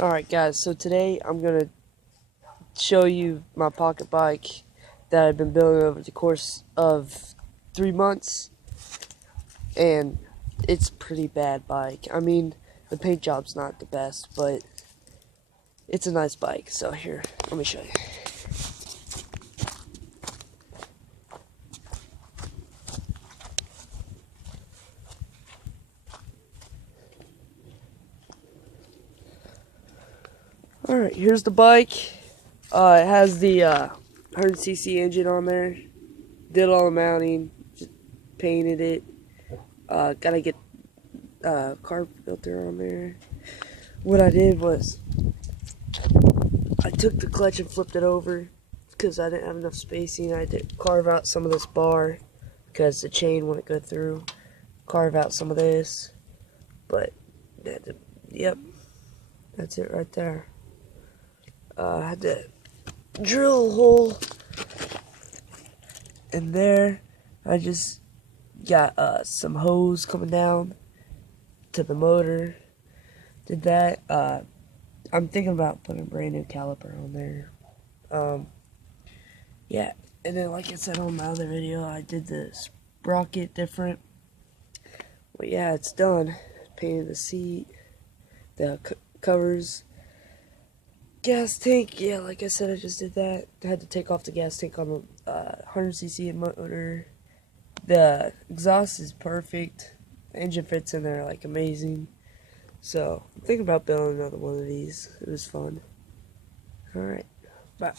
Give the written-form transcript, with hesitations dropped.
Alright guys, so today I'm going to show you my pocket bike that I've been building over the course of 3 months, and it's a pretty bad bike. I mean, the paint job's not the best, but it's a nice bike. So here, let me show you. Alright, here's the bike. It has the 100cc engine on there. Did all the mounting, just painted it. Gotta get carb filter on there. What I did was I took the clutch and flipped it over because I didn't have enough spacing. I had to carve out some of this bar because the chain wouldn't go through. Carve out some of this, but yep, that's it right there. I had to drill a hole in there. I just got some hose coming down to the motor. Did that. I'm thinking about putting a brand new caliper on there. Yeah, and then like I said on my other video, I did the sprocket different. But yeah, it's done. Painted the seat, the covers, gas tank. Yeah, like I said, I just did that. I had to take off the gas tank on the 100cc motor. The exhaust is perfect. The engine fits in there like amazing. So I'm thinking about building another one of these. It was fun. Alright, bye.